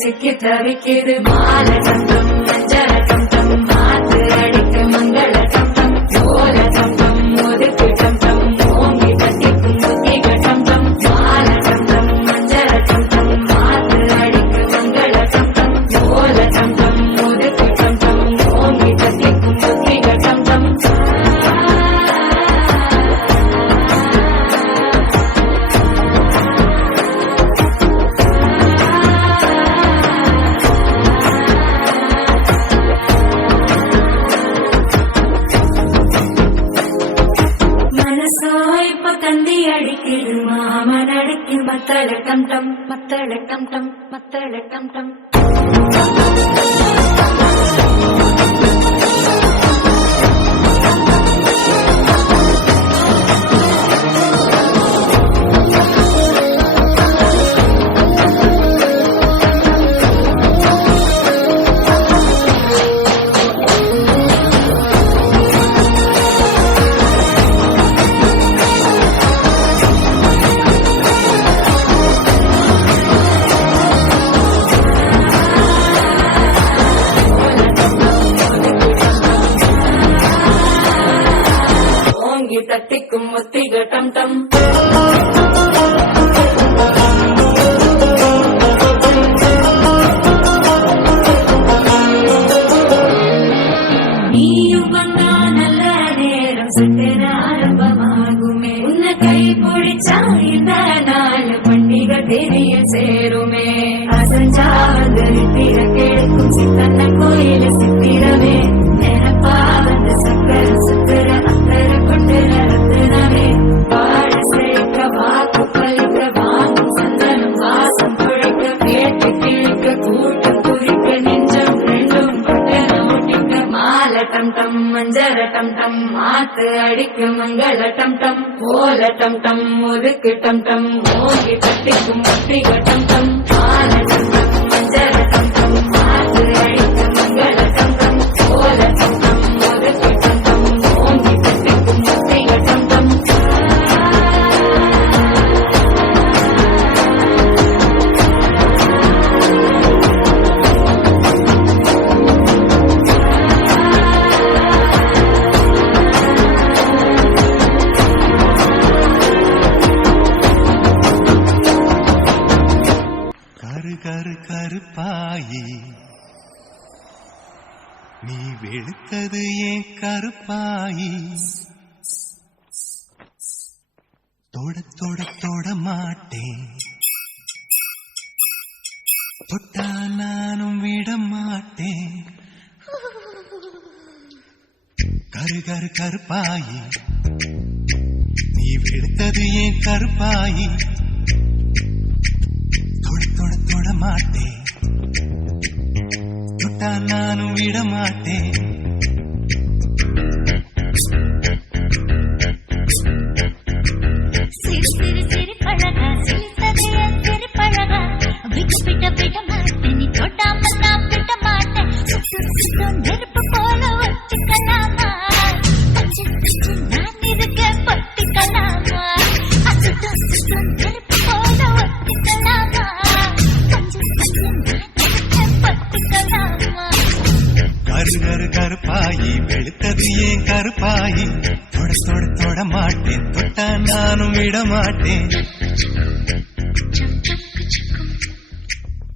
சிக்கி தவிக்குது மால சந்தம் மஞ்சள சந்தம் மாத்து அடிக்க மங்கள சந்தம் ஓல சந்தம் ஒதுக்கு சந்தம் ஓங்கி தட்டிக்கும் புத்திக சந்தம் மால சந்தம் மஞ்சள சந்தம் மாத்து அடிக்க மங்கள சந்தம் ஓல சந்தம் ஒதுக்கு சந்தம் ஓங்கி தட்டிக்கும் புத்திக சந்தம் தந்தி அடிக்குது மாமன் அடிக்கு மத்தள டம் டம் மத்தள டம் டம் மத்தள டம் டம் தட்டிக்கும் முத்திக டம் டம் நீயும் வந்தா நல்ல நேரம் சட்டென ஆரம்பமாகுமே உன்னை கை பிடிச்சா இந்த நாள் பண்டிகை தெரிய சேருமே அசஞ்சா வந்து கிடைக்கும் சித்தன்ன கோயில சித்திரமே நினைப்பா வந்து சக்கர சுத்திர அக்கறை கொண்டு நடத்துனவே வாழ சேர்க்க வாக்கு பலிக்க வாங்கும் சந்தனம் வாசம் குழைக்க கேட்டு கிழிக்க கூட்டு குறிக்க நெஞ்சம் ரெண்டும் பட்டன ஒட்டிக்க மால டம் டம் மஞ்சள டம் டம் மாத்து அடிக்க மங்கள டம் டம் ஓல டம் டம் ஒதுக்கு டம் டம் ஓங்கி தட்டிக்கும் முத்திக டம் டம் மால டம் டம் மஞ்சள டம் டம் மாத்து அடிக்க மங்கள டம் டம் ஓல டம் டம் ஒதுக்கு டம் டம் ஓங்கி தட்டிக்கும் முத்திக டம் டம் கருப்பாயி நீ வெளுத்தது ஏன் கருப்பாயி தொட தொட தொட மாட்டேன் தொட்டா நானும் விட மாட்டேன் கருப்பாயி நீ வெளுத்தது ஏன் கருப்பாயி தொட தொட மாட்டேன் தொட்டா நானும் விட மாட்டேன் சிறு சிறு சிறு பழகா சிரித்ததைய சிறு பழகா விட்டு விட்ட விட மாட்டேன் நீ தொட்டாமல் நான் விட மாட்டேன் நெருப்பு போல ஒட்டிக்கலாமா பச்சை பச்சை நான் இருக்க பொட்டிக்கலாமா நெருப்பு போல ஒட்டிக்கலாமா கருப்பாயி வெளுத்தது ஏன் கருப்பாயி தொட தொட தொட மாட்டேன் தொட்டா நானும் விட மாட்டேன்